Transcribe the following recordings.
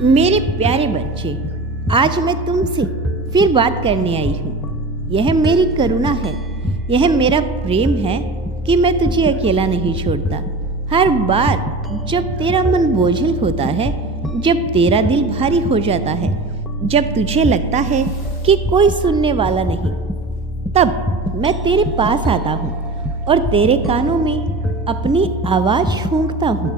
मेरे प्यारे बच्चे, आज मैं तुमसे फिर बात करने आई हूँ। यह मेरी करुणा है, यह मेरा प्रेम है कि मैं तुझे अकेला नहीं छोड़ता। हर बार जब तेरा मन बोझिल होता है, जब तेरा दिल भारी हो जाता है, जब तुझे लगता है कि कोई सुनने वाला नहीं, तब मैं तेरे पास आता हूँ और तेरे कानों में अपनी आवाज़ फूंकता हूँ।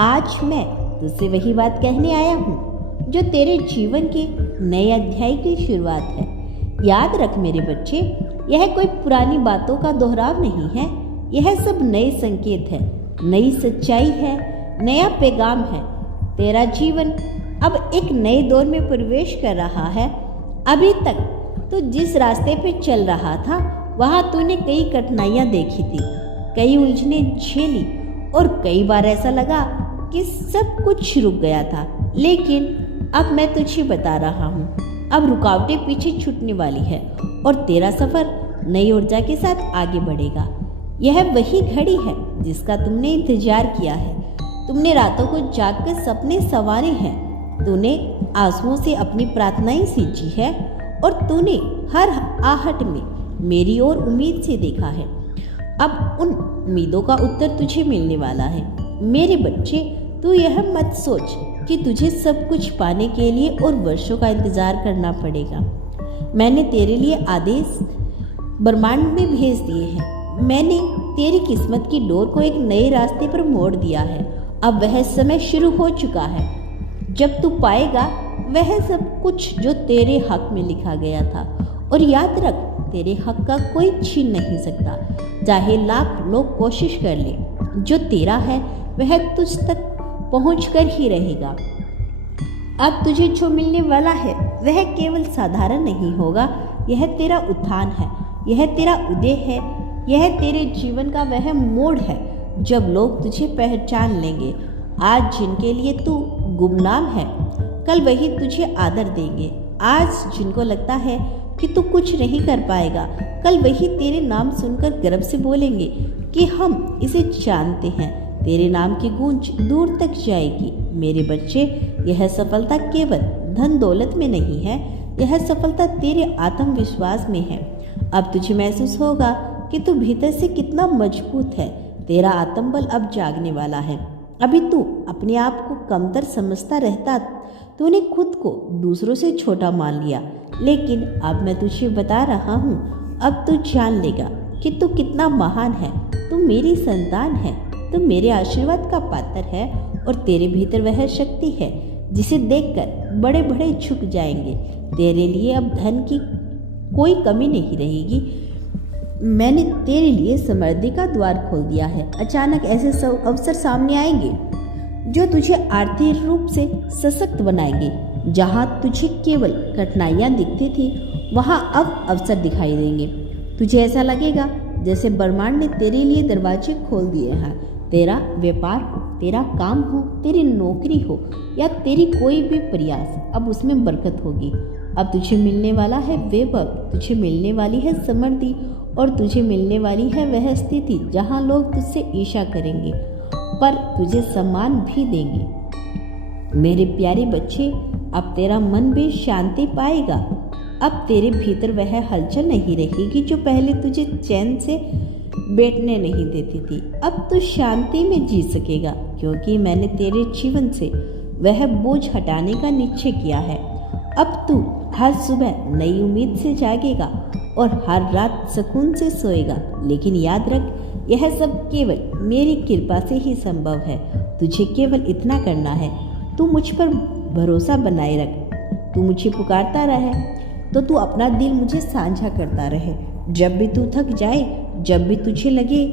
आज मैं तुझसे वही बात कहने आया हूँ जो तेरे जीवन के नए अध्याय की शुरुआत है। याद रख मेरे बच्चे, यह कोई पुरानी बातों का दोहराव नहीं है। यह सब नए संकेत है, नई सच्चाई है, नया पैगाम है। तेरा जीवन अब एक नए दौर में प्रवेश कर रहा है। अभी तक तू जिस रास्ते पे चल रहा था, वहाँ तूने कई कठिनाइयाँ देखी थी, कई उलझनें झेली और कई बार ऐसा लगा कि सब कुछ रुक गया था। लेकिन अब मैं तुझे बता रहा हूँ, अब रुकावटें पीछे छूटने वाली है और तेरा सफ़र नई ऊर्जा के साथ आगे बढ़ेगा। यह वही घड़ी है जिसका तुमने इंतजार किया है। तुमने रातों को जागकर सपने संवारे हैं, तूने आंसुओं से अपनी प्रार्थनाएं सींची है और तूने हर आहट में मेरी ओर उम्मीद से देखा है। अब उन उम्मीदों का उत्तर तुझे मिलने वाला है। मेरे बच्चे, तू यह मत सोच कि तुझे सब कुछ पाने के लिए और वर्षों का इंतजार करना पड़ेगा। मैंने तेरे लिए आदेश ब्रह्मांड में भेज दिए हैं। मैंने तेरी किस्मत की डोर को एक नए रास्ते पर मोड़ दिया है। अब वह समय शुरू हो चुका है जब तू पाएगा वह सब कुछ जो तेरे हक में लिखा गया था। और याद रख, तेरे हक का कोई छीन नहीं सकता, चाहे लाख लोग कोशिश कर ले। जो तेरा है वह तुझ तक पहुँच कर ही रहेगा। अब तुझे जो मिलने वाला है वह केवल साधारण नहीं होगा। यह तेरा उत्थान है, यह तेरा उदय है, यह तेरे जीवन का वह मोड़ है जब लोग तुझे पहचान लेंगे। आज जिनके लिए तू गुमनाम है, कल वही तुझे आदर देंगे। आज जिनको लगता है कि तू कुछ नहीं कर पाएगा, कल वही तेरे नाम सुनकर गर्व से बोलेंगे कि हम इसे जानते हैं। तेरे नाम की गूंज दूर तक जाएगी। मेरे बच्चे, यह सफलता केवल धन दौलत में नहीं है, यह सफलता तेरे आत्मविश्वास में है। अब तुझे महसूस होगा कि तू भीतर से कितना मजबूत है। तेरा आत्मबल अब जागने वाला है। अभी तू अपने आप को कमतर समझता रहता, तूने खुद को दूसरों से छोटा मान लिया। लेकिन अब मैं तुझे बता रहा हूँ, अब तू जान लेगा कि तू कितना महान है। तू मेरी संतान है, तू मेरे आशीर्वाद का पात्र है और तेरे भीतर वह शक्ति है जिसे देखकर बड़े बड़े झुक जाएंगे। तेरे लिए अब धन की कोई कमी नहीं रहेगी। मैंने तेरे लिए समृद्धि का द्वार खोल दिया है। अचानक ऐसे सब अवसर सामने आएंगे जो तुझे आर्थिक रूप से सशक्त बनाएंगे। जहाँ तुझे केवल कठिनाइयाँ दिखती थी, वहाँ अब अवसर दिखाई देंगे। तुझे ऐसा लगेगा जैसे ब्रह्मांड ने तेरे लिए दरवाजे खोल दिए हैं। तेरा व्यापार हो, तेरा काम हो, तेरी नौकरी हो या तेरी कोई भी प्रयास, अब उसमें बरकत होगी। अब तुझे मिलने वाला है वैभव, तुझे मिलने वाली है समृद्धि और तुझे मिलने वाली है वह स्थिति जहाँ लोग तुझसे ईर्ष्या करेंगे पर तुझे सम्मान भी देंगे। मेरे प्यारे बच्चे, अब तेरा मन भी शांति पाएगा। अब तेरे भीतर वह हलचल नहीं रहेगी जो पहले तुझे चैन से बैठने नहीं देती थी। अब तू शांति में जी सकेगा क्योंकि मैंने तेरे जीवन से वह बोझ हटाने का निश्चय किया है। अब तू हर सुबह नई उम्मीद से जागेगा और हर रात सुकून से सोएगा। लेकिन याद रख, यह सब केवल मेरी कृपा से ही संभव है। तुझे केवल इतना करना है, तू मुझ पर भरोसा बनाए रख। तू मुझे पुकारता रहे तो तू अपना दिल मुझे साझा करता रहे। जब भी तू थक जाए, जब भी तुझे लगे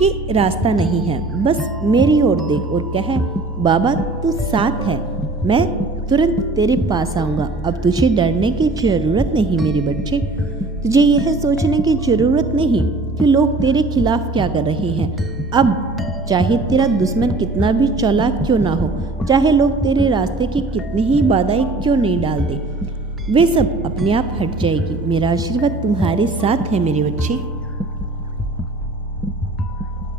कि रास्ता नहीं है, बस मेरी ओर देख और कह, बाबा तू साथ है, मैं तुरंत तेरे पास आऊँगा। अब तुझे डरने की ज़रूरत नहीं मेरे बच्चे। तुझे यह सोचने की ज़रूरत नहीं कि लोग तेरे खिलाफ क्या कर रहे हैं। अब चाहे तेरा दुश्मन कितना भी चालाक क्यों ना हो, चाहे लोग तेरे रास्ते की कितनी ही बाधाएं क्यों नहीं डाल दे, वे सब अपने आप हट जाएगी। मेरा आशीर्वाद तुम्हारे साथ है मेरे बच्चे।